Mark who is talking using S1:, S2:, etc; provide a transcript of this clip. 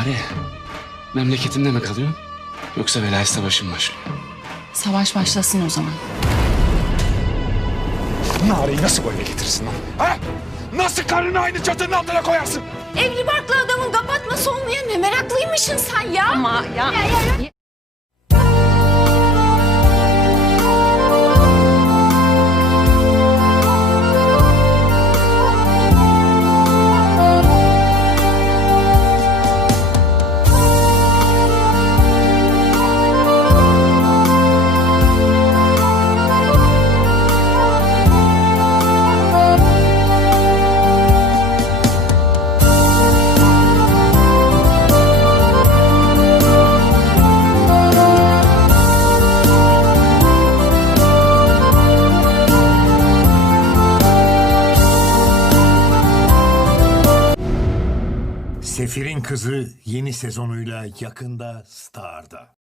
S1: Bari memleketimde mi kalıyorsun? Yoksa velayet savaşın başlıyor?
S2: Savaş başlasın o zaman.
S3: Nareyi nasıl böyle getirirsin lan? Ha? Nasıl karını aynı çatının altına koyarsın?
S2: Evli barklı adamın kapatması olmayan ne meraklıymışsın sen ya. Ama ya.
S4: Sefir'in Kızı yeni sezonuyla yakında Star'da.